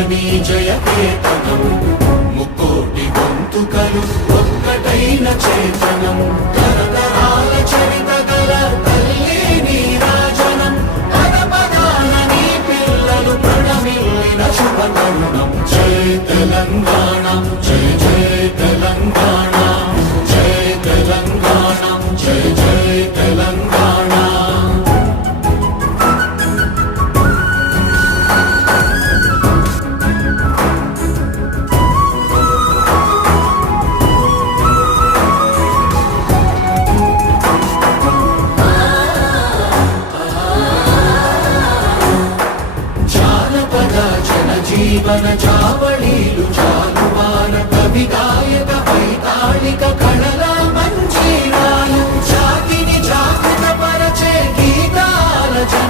నీ జయకేతనం ముక్కోటి గొంతుకలు ఒక్కటైన చేతనం తరతరాల చరిత గల తల్లి నీరాజనం పద పదాన నీ పిల్లలు ప్రణమిల్లిన శుభ తరుణం జయ తెలంగాణ జయ జయ తెలంగాణ జయ తెలంగాణ జయ జయ తెలంగాణ జీవన చావళీలు